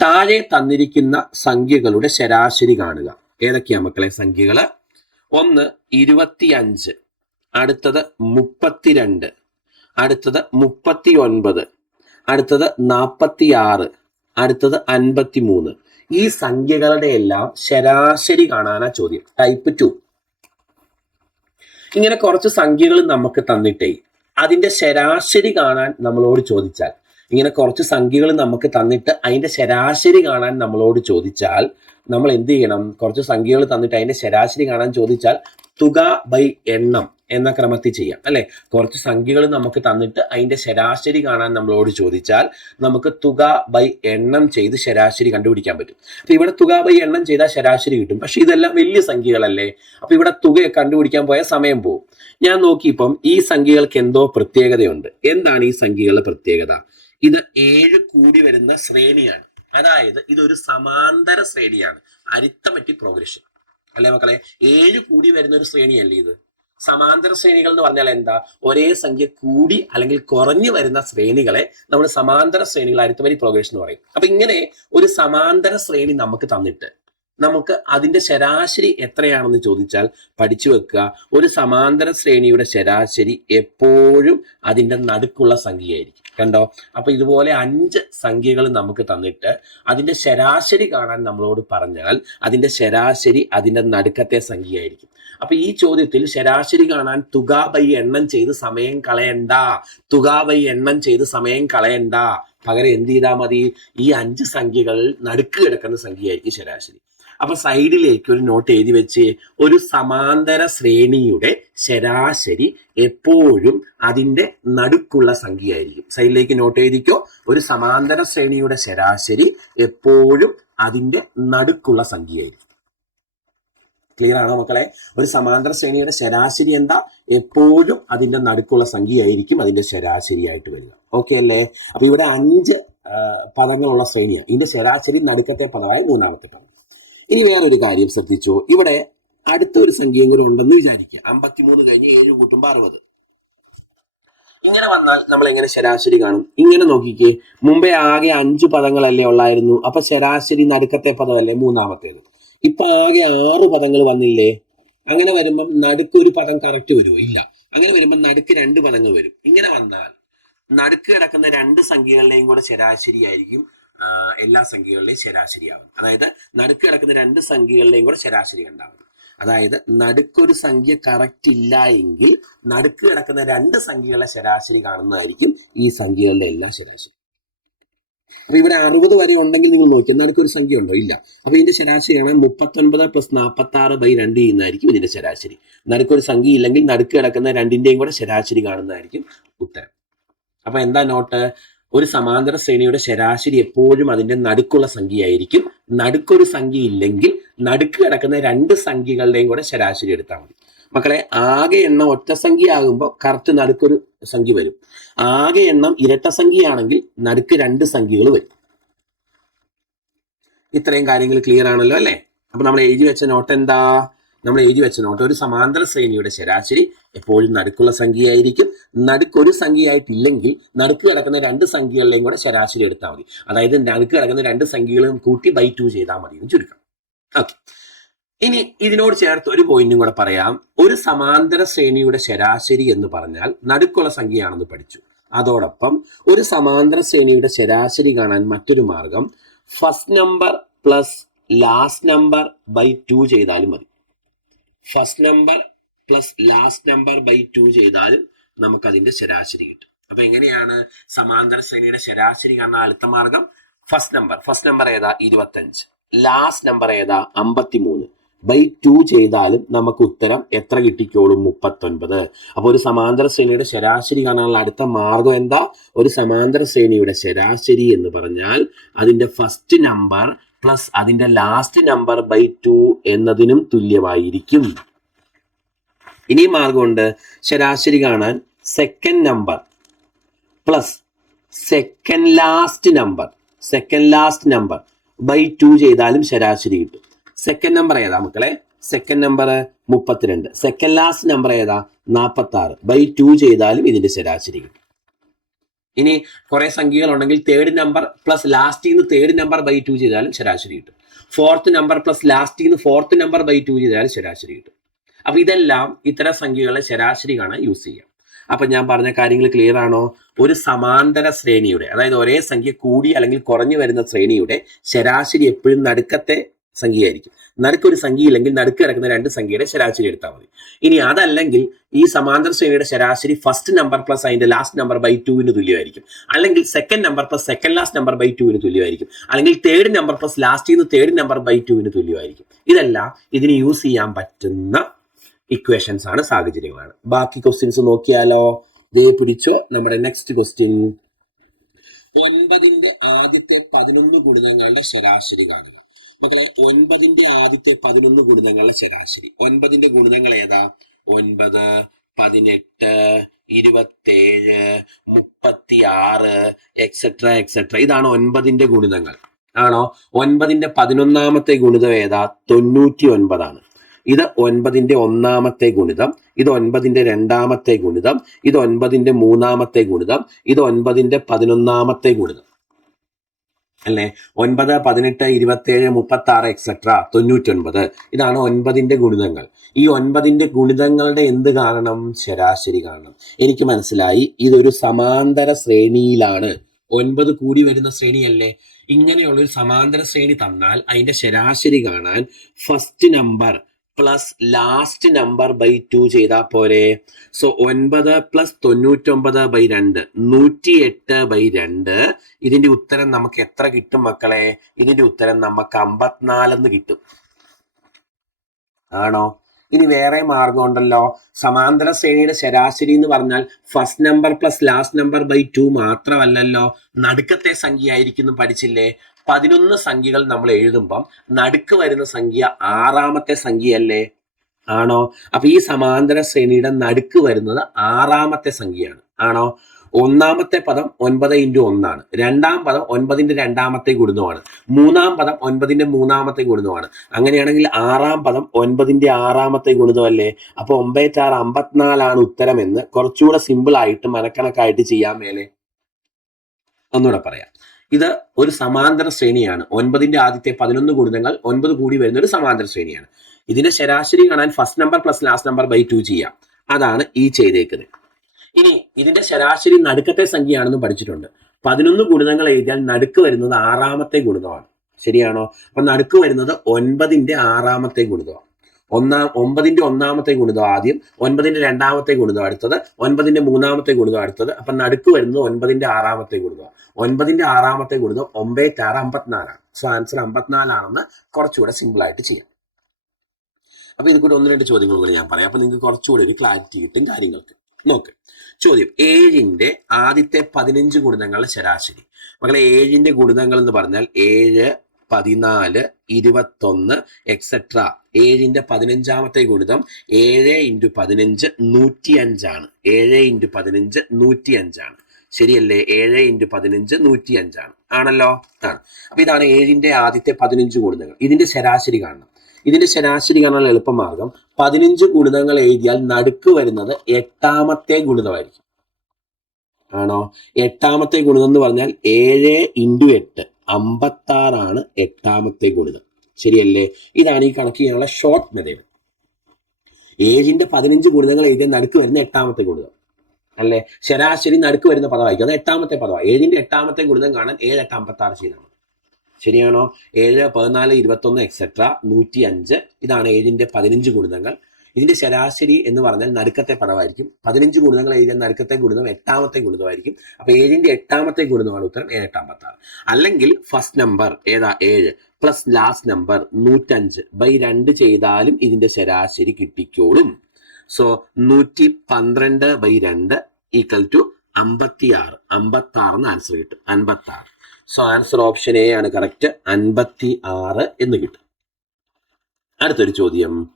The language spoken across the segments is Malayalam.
താഴെ തന്നിരിക്കുന്ന സംഖ്യകളുടെ ശരാശരി കാണുക. ഏതൊക്കെയാ മക്കളെ സംഖ്യകൾ ഒന്ന് ഇരുപത്തിയഞ്ച് അടുത്തത് മുപ്പത്തിരണ്ട് അടുത്തത് മുപ്പത്തി ഒൻപത് അടുത്തത് നാൽപ്പത്തി ആറ് അടുത്തത് അൻപത്തി മൂന്ന് ഈ സംഖ്യകളുടെ എല്ലാം ശരാശരി കാണാനാ ചോദ്യം. ടൈപ്പ് ടു ഇങ്ങനെ കുറച്ച് സംഖ്യകൾ നമുക്ക് തന്നിട്ടേ അതിന്റെ ശരാശരി കാണാൻ നമ്മളോട് ചോദിച്ചാൽ ഇങ്ങനെ കുറച്ച് സംഖ്യകൾ നമുക്ക് തന്നിട്ട് അതിന്റെ ശരാശരി കാണാൻ നമ്മളോട് ചോദിച്ചാൽ നമ്മൾ എന്ത് ചെയ്യണം? കുറച്ച് സംഖ്യകൾ തന്നിട്ട് അതിന്റെ ശരാശരി കാണാൻ ചോദിച്ചാൽ തുക ബൈ എണ്ണം എന്ന ക്രമത്തിൽ ചെയ്യാം അല്ലെ? കുറച്ച് സംഖ്യകൾ നമുക്ക് തന്നിട്ട് അതിന്റെ ശരാശരി കാണാൻ നമ്മളോട് ചോദിച്ചാൽ നമുക്ക് തുക ബൈ എണ്ണം ചെയ്ത് ശരാശരി കണ്ടുപിടിക്കാൻ പറ്റും. അപ്പൊ ഇവിടെ തുക ബൈ എണ്ണം ചെയ്താൽ ശരാശരി കിട്ടും. പക്ഷെ ഇതെല്ലാം വലിയ സംഖ്യകളല്ലേ? അപ്പൊ ഇവിടെ തുക കണ്ടുപിടിക്കാൻ പോയ സമയം പോകും ഞാൻ നോക്കിയപ്പം ഈ സംഖ്യകൾക്ക് എന്തോ പ്രത്യേകതയുണ്ട്. എന്താണ് ഈ സംഖ്യകളുടെ പ്രത്യേകത? ഇത് ഏഴ് കൂടി വരുന്ന ശ്രേണിയാണ്. അതായത് ഇതൊരു സമാന്തര ശ്രേണിയാണ്. അരിത്തമെറ്റിക് പ്രോഗ്രഷൻ അല്ലേ മക്കളെ? ഏഴ് കൂടി വരുന്ന ഒരു ശ്രേണിയല്ലേ ഇത്? സമാന്തര ശ്രേണികൾ എന്ന് പറഞ്ഞാൽ എന്താ? ഒരേ സംഖ്യ കൂടി അല്ലെങ്കിൽ കുറഞ്ഞു വരുന്ന ശ്രേണികളെ നമ്മൾ സമാന്തര ശ്രേണികൾ അരിത്തമറ്റി പ്രോഗ്രഷൻ എന്ന് പറയും. അപ്പൊ ഇങ്ങനെ ഒരു സമാന്തര ശ്രേണി നമുക്ക് തന്നിട്ട് നമുക്ക് അതിന്റെ ശരാശരി എത്രയാണെന്ന് ചോദിച്ചാൽ പഠിച്ചു വെക്കുക. ഒരു സമാന്തര ശ്രേണിയുടെ ശരാശരി എപ്പോഴും അതിന്റെ നടുക്കുള്ള സംഖ്യയായിരിക്കും. കണ്ടോ? അപ്പൊ ഇതുപോലെ അഞ്ച് സംഖ്യകൾ നമുക്ക് തന്നിട്ട് അതിന്റെ ശരാശരി കാണാൻ നമ്മളോട് പറഞ്ഞാൽ അതിന്റെ ശരാശരി അതിന്റെ നടുക്കത്തെ സംഖ്യയായിരിക്കും. അപ്പൊ ഈ ചോദ്യത്തിൽ ശരാശരി കാണാൻ തുക ബൈ എണ്ണം ചെയ്ത് സമയം കളയണ്ട. തുക ബൈ എണ്ണം ചെയ്ത് സമയം കളയണ്ട. പകരം എന്ത് ചെയ്താൽ മതി? ഈ അഞ്ച് സംഖ്യകൾ നടുക്ക് കിടക്കുന്ന സംഖ്യയായിരിക്കും ശരാശരി. അപ്പൊ സൈഡിലേക്ക് ഒരു നോട്ട് എഴുതി വെച്ച് ഒരു സമാന്തര ശ്രേണിയുടെ ശരാശരി എപ്പോഴും അതിന്റെ നടുക്കുള്ള സംഖ്യയായിരിക്കും. സൈഡിലേക്ക് നോട്ട് എഴുതിക്കോ ഒരു സമാന്തര ശ്രേണിയുടെ ശരാശരി എപ്പോഴും അതിന്റെ നടുക്കുള്ള സംഖ്യയായിരിക്കും. ക്ലിയർ ആണോ മക്കളെ? ഒരു സമാന്തര ശ്രേണിയുടെ ശരാശരി എന്താ? എപ്പോഴും അതിന്റെ നടുക്കുള്ള സംഖ്യയായിരിക്കും അതിന്റെ ശരാശരിയായിട്ട് വരിക. ഓക്കെ അല്ലേ? അപ്പൊ ഇവിടെ അഞ്ച് പദങ്ങളുള്ള ശ്രേണിയാണ് ഇതിന്റെ ശരാശരി നടുക്കത്തെ പദമായി മൂന്നാമത്തെ പദം. ഇനി വേറൊരു കാര്യം ശ്രദ്ധിച്ചു. ഇവിടെ അടുത്തൊരു സംഖ്യയും കൂടെ ഉണ്ടെന്ന് വിചാരിക്കുക. അമ്പത്തിമൂന്ന് കഴിഞ്ഞ് ഏഴ് കൂട്ടുമ്പോൾ അറുപത്. ഇങ്ങനെ വന്നാൽ നമ്മൾ എങ്ങനെ ശരാശരി കാണും? ഇങ്ങനെ നോക്കിക്കേ. മുമ്പേ ആകെ അഞ്ച് പദങ്ങളല്ലേ ഉള്ളായിരുന്നു. അപ്പൊ ശരാശരി നടുക്കത്തെ പദമല്ലേ? മൂന്നാമത്തേത്. ഇപ്പൊ ആകെ ആറ് പദങ്ങൾ വന്നില്ലേ? അങ്ങനെ വരുമ്പം നടുക്ക് ഒരു പദം കറക്റ്റ് വരുമോ ഇല്ല. അങ്ങനെ വരുമ്പോൾ നടുക്ക് രണ്ട് പദങ്ങൾ വരും. ഇങ്ങനെ വന്നാൽ നടുക്ക് കിടക്കുന്ന രണ്ട് സംഖ്യകളുടെയും കൂടെ ശരാശരി ആയിരിക്കും. എല്ലാ സംഖ്യകളുടെയും ശരാശരിയാവുന്നു. അതായത് നടുക്ക് കിടക്കുന്ന രണ്ട് സംഖ്യകളുടെയും കൂടെ ശരാശരി ഉണ്ടാവുന്നു. അതായത് നടുക്കൊരു സംഖ്യ കറക്റ്റ് ഇല്ല എങ്കിൽ നടുക്ക് കിടക്കുന്ന രണ്ട് സംഖ്യകളുടെ ശരാശരി കാണുന്നതായിരിക്കും ഈ സംഖ്യകളുടെ എല്ലാ ശരാശരി. അപ്പൊ ഇവിടെ അറുപത് വരെ ഉണ്ടെങ്കിൽ നിങ്ങൾ നോക്കി നടുക്ക് ഒരു സംഖ്യ ഉണ്ടോ? ഇല്ല. അപ്പൊ ഇതിന്റെ ശരാശരിയാണ് മുപ്പത്തൊൻപത് പ്ലസ് നാൽപ്പത്തി ആറ് ബൈ രണ്ട് ചെയ്യുന്നതായിരിക്കും ഇതിന്റെ ശരാശരി. നടുക്കൊരു സംഖ്യ ഇല്ലെങ്കിൽ നടുക്ക് കിടക്കുന്ന രണ്ടിന്റെയും കൂടെ ശരാശരി കാണുന്നതായിരിക്കും ഉത്തരം. അപ്പൊ എന്താ നോട്ട്? ഒരു സമാന്തര ശ്രേണിയുടെ ശരാശരി എപ്പോഴും അതിന്റെ നടുക്കുള്ള സംഖ്യയായിരിക്കും. നടുക്കൊരു സംഖ്യ ഇല്ലെങ്കിൽ നടുക്ക് കിടക്കുന്ന രണ്ട് സംഖ്യകളുടെയും കൂടെ ശരാശരി എടുത്താൽ മതി. മക്കളെ ആകെ എണ്ണം ഒറ്റ സംഖ്യ ആകുമ്പോൾ കറക്റ്റ് നടുക്കൊരു സംഖ്യ വരും. ആകെ എണ്ണം ഇരട്ട സംഖ്യയാണെങ്കിൽ നടുക്ക് രണ്ട് സംഖ്യകൾ വരും. ഇത്രയും കാര്യങ്ങൾ ക്ലിയർ ആണല്ലോ അല്ലേ? അപ്പൊ നമ്മൾ എഴുതി വെച്ച നോട്ട് എന്താ? നമ്മൾ എഴുതി വെച്ച നോട്ട് ഒരു സമാന്തര ശ്രേണിയുടെ ശരാശരി എപ്പോഴും നടുക്കുള്ള സംഖ്യയായിരിക്കും. നടുക്ക് ഒരു സംഖ്യയായിട്ടില്ലെങ്കിൽ നടുക്ക് കിടക്കുന്ന രണ്ട് സംഖ്യകളിലെയും കൂടെ ശരാശരി എടുത്താൽ മതി. അതായത് നടുക്ക് കിടക്കുന്ന രണ്ട് സംഖ്യകളും കൂട്ടി ബൈ ടു ചെയ്താൽ മതി എന്ന് ചുരുക്കം. ഓക്കെ ഇനി ഇതിനോട് ചേർത്ത് ഒരു പോയിന്റും കൂടെ പറയാം. ഒരു സമാന്തര ശ്രേണിയുടെ ശരാശരി എന്ന് പറഞ്ഞാൽ നടുക്കുള്ള സംഖ്യയാണെന്ന് പഠിച്ചു. അതോടൊപ്പം ഒരു സമാന്തര ശ്രേണിയുടെ ശരാശരി കാണാൻ മറ്റൊരു മാർഗം. First number plus last number by two ചെയ്താലും മതി. First number plus last number by two ചെയ്താലും നമുക്ക് അതിന്റെ ശരാശരി കിട്ടും. അപ്പൊ എങ്ങനെയാണ് സമാന്തര ശ്രേണിയുടെ ശരാശരി കാണാൻ അടുത്ത മാർഗം? ഫസ്റ്റ് നമ്പർ ഫസ്റ്റ് നമ്പർ ഏതാ? ഇരുപത്തഞ്ച്. ലാസ്റ്റ് നമ്പർ ഏതാ? അമ്പത്തിമൂന്ന്. ബൈ ടു ചെയ്താലും നമുക്ക് ഉത്തരം എത്ര കിട്ടിക്കോളും? മുപ്പത്തൊൻപത്. അപ്പൊ ഒരു സമാന്തര ശ്രേണിയുടെ ശരാശരി കാണാനുള്ള അടുത്ത മാർഗം എന്താ? ഒരു സമാന്തര ശ്രേണിയുടെ ശരാശരി എന്ന് പറഞ്ഞാൽ അതിന്റെ ഫസ്റ്റ് നമ്പർ പ്ലസ് അതിന്റെ ലാസ്റ്റ് നമ്പർ ബൈ ടു എന്നതിനും തുല്യമായിരിക്കും. ഇനി മാർഗമുണ്ട്. ശരാശരി കാണാൻ second number plus second last number second last number by two ചെയ്താലും ശരാശരി കിട്ടും. സെക്കൻഡ് നമ്പർ ഏതാ മക്കളെ? സെക്കൻഡ് നമ്പർ മുപ്പത്തിരണ്ട്. സെക്കൻഡ് ലാസ്റ്റ് നമ്പർ ഏതാ? നാൽപ്പത്തി ആറ് ബൈ ടു ചെയ്താലും ഇതിന്റെ ശരാശരി കിട്ടും. ഇനി കുറെ സംഖ്യകൾ ഉണ്ടെങ്കിൽ തേർഡ് നമ്പർ പ്ലസ് ലാസ്റ്റിൽ നിന്ന് തേർഡ് നമ്പർ ബൈ ടു ചെയ്താലും ശരാശരി കിട്ടും. ഫോർത്ത് നമ്പർ പ്ലസ് ലാസ്റ്റിൽ നിന്ന് ഫോർത്ത് നമ്പർ ബൈ ടു ചെയ്താലും ശരാശരി കിട്ടും. അപ്പൊ ഇതെല്ലാം ഇത്തരം സംഖ്യകളെ ശരാശരി കാണാൻ യൂസ് ചെയ്യാം. അപ്പൊ ഞാൻ പറഞ്ഞ കാര്യങ്ങൾ ക്ലിയർ ആണോ? ഒരു സമാന്തര ശ്രേണിയുടെ അതായത് ഒരേ സംഖ്യ കൂടി അല്ലെങ്കിൽ കുറഞ്ഞു വരുന്ന ശ്രേണിയുടെ ശരാശരി എപ്പോഴും നടുക്കത്തെ സംഖ്യയായിരിക്കും. നടുക്കൊരു സംഖ്യ ഇല്ലെങ്കിൽ നടുക്ക് കിടക്കുന്ന രണ്ട് സംഖ്യയുടെ ശരാശരി എടുത്താൽ മതി. ഇനി അതല്ലെങ്കിൽ ഈ സമാന്തര ശ്രേണിയുടെ ശരാശരി ഫസ്റ്റ് നമ്പർ പ്ലസ് അതിന്റെ ലാസ്റ്റ് നമ്പർ ബൈ ടുവിന് തുല്യമായിരിക്കും. അല്ലെങ്കിൽ second number plus second last number by ടുവിന് തുല്യമായിരിക്കും. അല്ലെങ്കിൽ തേർഡ് നമ്പർ പ്ലസ് ലാസ്റ്റ് നിന്ന് തേർഡ് നമ്പർ ബൈ ടുവിന് തുല്യമായിരിക്കും. ഇതെല്ലാം ഇതിന് യൂസ് ചെയ്യാൻ പറ്റുന്ന ഇക്വേഷൻസ് ആണ് സാഹചര്യങ്ങളാണ്. ബാക്കി ക്വസ്റ്റ്യൻസ് നോക്കിയാലോ? ദേ പിടിച്ചോ. നമ്മുടെ നെക്സ്റ്റ് ക്വസ്റ്റ്യൻ ഒൻപതിന്റെ ആദ്യത്തെ പതിനൊന്ന് ഗുണിതങ്ങളുടെ ശരാശരി കാണുക. മക്കളെ ഒൻപതിന്റെ ആദ്യത്തെ പതിനൊന്ന് ഗുണിതങ്ങളുടെ ശരാശരി. ഒൻപതിന്റെ ഗുണിതങ്ങൾ ഏതാ? ഒൻപത് പതിനെട്ട് ഇരുപത്തേഴ് മുപ്പത്തി ആറ് എക്സെട്ര എക്സെട്ര ഇതാണ് ഒൻപതിന്റെ ഗുണിതങ്ങൾ. ആണോ? ഒൻപതിന്റെ പതിനൊന്നാമത്തെ ഗുണിതം ഏതാ? തൊണ്ണൂറ്റി ഒൻപതാണ് ഇത് ഒൻപതിന്റെ ഒന്നാമത്തെ ഗുണിതം ഇത് ഒൻപതിന്റെ രണ്ടാമത്തെ ഗുണിതം ഇത് ഒൻപതിന്റെ മൂന്നാമത്തെ ഗുണിതം ഇത് ഒൻപതിന്റെ പതിനൊന്നാമത്തെ ഗുണിതം. അല്ലേ? ഒൻപത് പതിനെട്ട് ഇരുപത്തേഴ് മുപ്പത്തി ആറ് എക്സെട്ര തൊണ്ണൂറ്റൊൻപത്. ഇതാണ് ഒൻപതിന്റെ ഗുണിതങ്ങൾ. ഈ ഒൻപതിന്റെ ഗുണിതങ്ങളുടെ എന്ത് കാരണം? ശരാശരി കാണണം എനിക്ക് മനസ്സിലായി ഇതൊരു സമാന്തര ശ്രേണിയിലാണ്. ഒൻപത് കൂടി വരുന്ന ശ്രേണിയല്ലേ? ഇങ്ങനെയുള്ള ഒരു സമാന്തര ശ്രേണി തന്നാൽ അതിന്റെ ശരാശരി കാണാൻ first number plus last number by two ചെയ്താൽ പോലെ സോ ഒൻപത് പ്ലസ് തൊണ്ണൂറ്റൊമ്പത് ബൈ രണ്ട്. നൂറ്റി എട്ട് ബൈ രണ്ട്. ഇതിന്റെ ഉത്തരം നമുക്ക് എത്ര കിട്ടും മക്കളെ? ഇതിന്റെ ഉത്തരം നമുക്ക് അമ്പത്തിനാലെന്ന് കിട്ടും. ആണോ? ഇനി വേറെ മാർഗം ഉണ്ടല്ലോ സമാന്തര ശ്രേണിയുടെ ശരാശരി എന്ന് പറഞ്ഞാൽ first number plus last number by two മാത്രമല്ലല്ലോ. നടുക്കത്തെ സംഖ്യ ആയിരിക്കുന്നു പഠിച്ചില്ലേ? പതിനൊന്ന് സംഖ്യകൾ നമ്മൾ എഴുതുമ്പം നടുക്ക് വരുന്ന സംഖ്യ ആറാമത്തെ സംഖ്യയല്ലേ? ആണോ? അപ്പൊ ഈ സമാന്തര ശ്രേണിയുടെ നടുക്ക് വരുന്നത് ആറാമത്തെ സംഖ്യയാണ്. ആണോ? ഒന്നാമത്തെ പദം ഒൻപത് ഇന്റു ഒന്നാണ്. രണ്ടാം പദം ഒൻപതിന്റെ രണ്ടാമത്തെ ഗുണിതമാണ് മൂന്നാം പദം ഒൻപതിന്റെ മൂന്നാമത്തെ ഗുണിതമാണ് അങ്ങനെയാണെങ്കിൽ ആറാം പദം ഒൻപതിന്റെ ആറാമത്തെ ഗുണിതമല്ലേ? അപ്പോൾ ഒമ്പത്താറ് അമ്പത്തിനാലാണ് ഉത്തരമെന്ന് കുറച്ചുകൂടെ സിമ്പിളായിട്ട് മനക്കണക്കായിട്ട് ചെയ്യാൻ മേലെ ഒന്നുകൂടെ പറയാം. ഇത് ഒരു സമാന്തര ശ്രേണിയാണ്. ഒൻപതിന്റെ ആദ്യത്തെ പതിനൊന്ന് ഗുണിതങ്ങൾ ഒൻപത് കൂടി വരുന്ന ഒരു സമാന്തര ശ്രേണിയാണ്. ഇതിന്റെ ശരാശരി കാണാൻ first number plus last number by two ചെയ്യാം. അതാണ് ഈ ചെയ്തേക്കുന്നത്. ഇനി ഇതിന്റെ ശരാശരി നടുക്കത്തെ സംഖ്യയാണെന്ന് പഠിച്ചിട്ടുണ്ട്. പതിനൊന്ന് ഗുണിതങ്ങൾ എഴുതിയാൽ നടുക്ക് വരുന്നത് ആറാമത്തെ ഗുണിതമാണ്. ശരിയാണോ? അപ്പൊ നടുക്ക് വരുന്നത് ഒൻപതിന്റെ ആറാമത്തെ ഗുണിതമാണ്. ഒന്നാം ഒമ്പതിന്റെ ഒന്നാമത്തെ ഗുണിതം ആദ്യം ഒൻപതിന്റെ രണ്ടാമത്തെ ഗുണിതം അടുത്തത് ഒൻപതിന്റെ മൂന്നാമത്തെ ഗുണിതം അടുത്തത്. അപ്പൊ നടുക്ക് വരുന്നത് ഒൻപതിന്റെ ആറാമത്തെ ഗുണിതം ഒൻപതിന്റെ ആറാമത്തെ ഗുണിതം ഒമ്പേ ചാറ് അമ്പത്തിനാലാണ്. സോ ആൻസർ അമ്പത്തിനാലാണെന്ന് കുറച്ചുകൂടെ സിമ്പിൾ ആയിട്ട് ചെയ്യാം. അപ്പൊ ഇത് കൂടെ ഒന്ന് രണ്ട് ചോദ്യങ്ങൾ കൂടെ ഞാൻ പറയാം. അപ്പൊ നിങ്ങൾക്ക് കുറച്ചുകൂടി ഒരു ക്ലാരിറ്റി കിട്ടും കാര്യങ്ങൾക്ക്. നോക്ക്. ചോദ്യം. ഏഴിന്റെ ആദ്യത്തെ പതിനഞ്ച് ഗുണിതങ്ങളുടെ ശരാശരി. മക്കളെ ഏഴിന്റെ ഗുണിതങ്ങൾ എന്ന് പറഞ്ഞാൽ ഏഴ് പതിനാല് ഇരുപത്തൊന്ന് എക്സെട്ര ഏഴിന്റെ പതിനഞ്ചാമത്തെ ഗുണിതം ഏഴ് ഇന്റു പതിനഞ്ച് നൂറ്റി അഞ്ചാണ് ഏഴ് ഇന്റു പതിനഞ്ച് നൂറ്റി അഞ്ചാണ് ശരിയല്ലേ? ഏഴ് ഇന്റു പതിനഞ്ച് നൂറ്റി അഞ്ചാണ് ആണല്ലോ? ആണ് അപ്പൊ ഇതാണ് ഏഴിന്റെ ആദ്യത്തെ പതിനഞ്ച് ഗുണിതങ്ങൾ. ഇതിന്റെ ശരാശരി കാണണം. ഇതിന്റെ ശരാശരി കാണാനുള്ള എളുപ്പമാർഗം പതിനഞ്ച് ഗുണിതങ്ങൾ എഴുതിയാൽ നടുക്ക് വരുന്നത് എട്ടാമത്തെ ഗുണിതമായിരിക്കും. ആണോ? എട്ടാമത്തെ ഗുണിതം എന്ന് പറഞ്ഞാൽ ഏഴ് ഇന്റു എട്ട് അമ്പത്താറാണ് എട്ടാമത്തെ ഗുണിതം. ശരിയല്ലേ? ഇതാണ് ഈ കണക്ക് ചെയ്യാനുള്ള ഷോർട്ട് മെത്തേഡ് ഏഴിന്റെ പതിനഞ്ച് ഗുണിതങ്ങൾ എഴുതിയ നടുക്ക് വരുന്ന എട്ടാമത്തെ ഗുണിതം. അല്ലേ? ശരാശരി നടുക്ക് വരുന്ന പദമായിരിക്കും. അത് എട്ടാമത്തെ പദമാണ്. ഏഴിന്റെ എട്ടാമത്തെ ഗുണിതം കാണാൻ ഏഴ് എട്ട് അമ്പത്താറ് ചെയ്താണ് ശരിയാണോ? ഏഴ് പതിനാല് ഇരുപത്തൊന്ന് എക്സെട്ര നൂറ്റി അഞ്ച് ഇതാണ് ഏഴിന്റെ പതിനഞ്ച് ഗുണിതങ്ങൾ. ഇതിന്റെ ശരാശരി എന്ന് പറഞ്ഞാൽ നടുക്കത്തെ പടമായിരിക്കും പതിനഞ്ച് ഗുണിതങ്ങൾ ഏഴ് നടുക്കത്തെ ഗുണിതം എട്ടാമത്തെ ഗുണിതമായിരിക്കും. അപ്പൊ ഏഴിന്റെ എട്ടാമത്തെ ഗുണിതമാണ് ഉത്തരം. ഏഴ് എട്ട് അല്ലെങ്കിൽ ഫസ്റ്റ് നമ്പർ ഏതാ? ഏഴ്. പ്ലസ് ലാസ്റ്റ് നമ്പർ നൂറ്റഞ്ച്. ബൈ രണ്ട് ചെയ്താലും ഇതിന്റെ ശരാശരി കിട്ടിക്കോളും. സോ നൂറ്റി പന്ത്രണ്ട് ബൈ രണ്ട് ഈക്വൽ ടു അമ്പത്തി ആറ് അമ്പത്തി ആറിന് ആൻസർ കിട്ടും. അൻപത്തി ആറ് സോ ആൻസർ ഓപ്ഷൻ എ ആണ് കറക്റ്റ് അൻപത്തി ആറ് എന്ന് കിട്ടും. അടുത്തൊരു ചോദ്യം.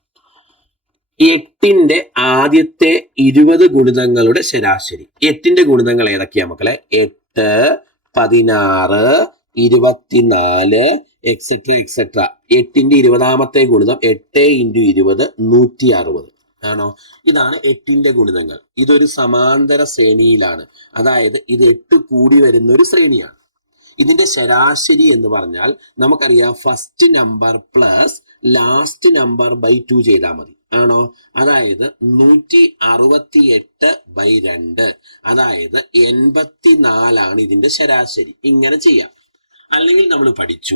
എട്ടിന്റെ ആദ്യത്തെ ഇരുപത് ഗുണിതങ്ങളുടെ ശരാശരി. എട്ടിന്റെ ഗുണിതങ്ങൾ ഏതൊക്കെയാ മക്കളെ? എട്ട് പതിനാറ് ഇരുപത്തിനാല് എക്സെട്ര എക്സെട്ര എട്ടിന്റെ ഇരുപതാമത്തെ ഗുണിതം എട്ട് ഇന്റു ഇരുപത് നൂറ്റി അറുപത് ആണോ? ഇതാണ് എട്ടിന്റെ ഗുണിതങ്ങൾ. ഇതൊരു സമാന്തര ശ്രേണിയിലാണ്. അതായത് ഇത് എട്ട് കൂടി വരുന്ന ഒരു ശ്രേണിയാണ്. ഇതിന്റെ ശരാശരി എന്ന് പറഞ്ഞാൽ നമുക്കറിയാം first number plus last number by two ചെയ്താൽ മതി. ആണോ? അതായത് നൂറ്റി അറുപത്തി എട്ട് ബൈ രണ്ട്. അതായത് എൺപത്തിനാലാണ് ഇതിന്റെ ശരാശരി. ഇങ്ങനെ ചെയ്യാം. അല്ലെങ്കിൽ നമ്മൾ പഠിച്ചു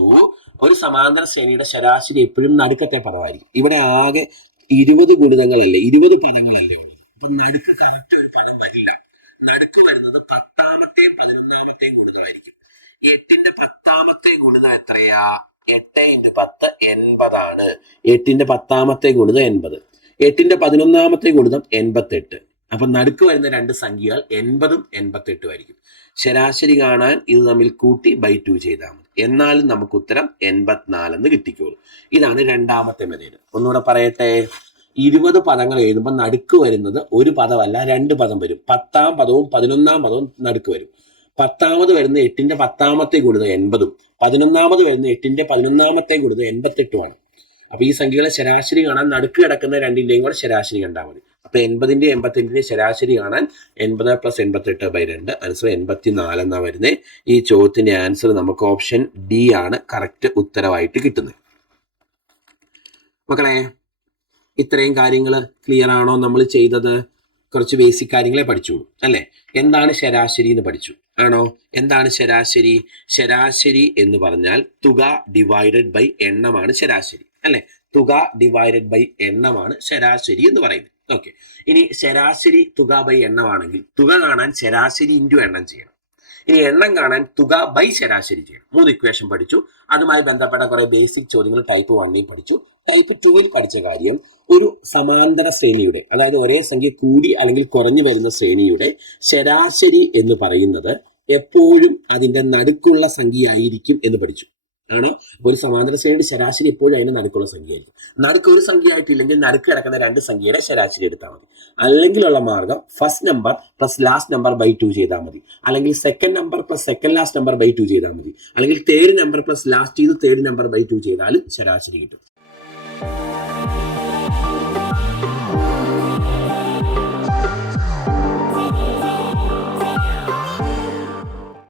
ഒരു സമാന്തര ശ്രേണിയുടെ ശരാശരി എപ്പോഴും നടുക്കത്തെ പദമായിരിക്കും. ഇവിടെ ആകെ ഇരുപത് ഗുണിതങ്ങളല്ലേ? ഇരുപത് പദങ്ങളല്ലേ ഉള്ളത്. അപ്പൊ നടുക്ക് കറക്റ്റ് ഒരു പദം വരില്ല. നടുക്ക് വരുന്നത് പത്താമത്തെയും പതിനൊന്നാമത്തെയും ഗുണിതമായിരിക്കും. എട്ടിന്റെ പത്താമത്തെ ഗുണിതം എത്രയാ? എട്ട് ഇന്റു പത്ത് എൺപതാണ്. എട്ടിന്റെ പത്താമത്തെ ഗുണിതം എൺപത്. എട്ടിന്റെ പതിനൊന്നാമത്തെ ഗുണിതം എൺപത്തെട്ട്. അപ്പൊ നടുക്ക് വരുന്ന രണ്ട് സംഖ്യകൾ എൺപതും എൺപത്തെട്ടും ആയിരിക്കും. ശരാശരി കാണാൻ ഇത് തമ്മിൽ കൂട്ടി ബൈ ടു ചെയ്താൽ മതി. എന്നാലും നമുക്ക് ഉത്തരം എൺപത്തിനാലെന്ന് കിട്ടിക്കോളൂ. ഇതാണ് രണ്ടാമത്തെ മെതേഡ്. ഒന്നുകൂടെ പറയട്ടെ. ഇരുപത് പദങ്ങൾ എഴുതുമ്പോൾ നടുക്ക് വരുന്നത് ഒരു പദമല്ല രണ്ട് പദം വരും. പത്താം പദവും പതിനൊന്നാം പദവും നടുക്ക് വരും. പത്താമത് വരുന്ന എട്ടിന്റെ പത്താമത്തെ ഗുണിതം എൺപതും പതിനൊന്നാമത് വരുന്ന എട്ടിന്റെ പതിനൊന്നാമത്തെ ഗുണിതം എൺപത്തെട്ടുമാണ്. അപ്പൊ ഈ സംഖ്യകളെ ശരാശരി കാണാൻ നടുക്ക് കിടക്കുന്ന രണ്ടിന്റെയും കൂടെ ശരാശരി കണ്ടാൽ മതി. അപ്പൊ എൺപതിന്റെ എൺപത്തെട്ടിന്റെ ശരാശരി കാണാൻ എൺപത് പ്ലസ് എൺപത്തെട്ട് ബൈ രണ്ട് ആൻസർ എൺപത്തി നാലെന്നാ വരുന്നത് ഈ ചോദ്യത്തിന്റെ ആൻസർ നമുക്ക് ഓപ്ഷൻ ഡി ആണ് കറക്റ്റ് ഉത്തരവായിട്ട് കിട്ടുന്നത്. മക്കളെ ഇത്രയും കാര്യങ്ങൾ ക്ലിയർ ആണോ നമ്മൾ ചെയ്തത്? കുറച്ച് ബേസിക് കാര്യങ്ങളെ പഠിച്ചുള്ളൂ അല്ലേ? എന്താണ് ശരാശരി എന്ന് പഠിച്ചു? ആണോ? എന്താണ് ശരാശരി? ശരാശരി എന്ന് പറഞ്ഞാൽ തുക ഡിവൈഡഡ് ബൈ എണ്ണമാണ് ശരാശരി അല്ലെ? തുക ഡിവൈഡഡ് ബൈ എണ്ണമാണ് ശരാശരി എന്ന് പറയുന്നത്. ഓക്കെ ഇനി ശരാശരി തുക ബൈ എണ്ണമാണെങ്കിൽ തുക കാണാൻ ശരാശരി ഇന്റു എണ്ണം ചെയ്യണം. ഇനി എണ്ണം കാണാൻ തുക ബൈ ശരാശരി ചെയ്യണം. മൂന്ന് ഇക്വേഷൻ പഠിച്ചു. അതുമായി ബന്ധപ്പെട്ട കുറെ ബേസിക് ചോദ്യങ്ങൾ ടൈപ്പ് വണ്ണിൽ പഠിച്ചു. ടൈപ്പ് ടുവിൽ പഠിച്ച കാര്യം ഒരു സമാന്തര ശ്രേണിയുടെ അതായത് ഒരേ സംഖ്യ കൂടി അല്ലെങ്കിൽ കുറഞ്ഞു വരുന്ന ശ്രേണിയുടെ ശരാശരി എന്ന് പറയുന്നത് എപ്പോഴും അതിന്റെ നടുക്കുള്ള സംഖ്യയായിരിക്കും എന്ന് പഠിച്ചു. ആണോ. ഒരു സമാന്തര ശ്രേണിയുടെ ശരാശരി എപ്പോഴും അതിന്റെ നടുക്കുള്ള സംഖ്യയായിരിക്കും. നടുക്ക് ഒരു സംഖ്യ ആയിട്ടില്ലെങ്കിൽ നടുക്ക് കിടക്കുന്ന രണ്ട് സംഖ്യയുടെ ശരാശരി എടുത്താൽ മതി. അല്ലെങ്കിലുള്ള മാർഗം first number plus last number by two ചെയ്താൽ മതി. അല്ലെങ്കിൽ second number plus second last number by two ചെയ്താൽ മതി. അല്ലെങ്കിൽ തേർഡ് നമ്പർ പ്ലസ് ലാസ്റ്റ് ചെയ്ത് തേർഡ് നമ്പർ ബൈ ടു ചെയ്താലും ശരാശരി കിട്ടും.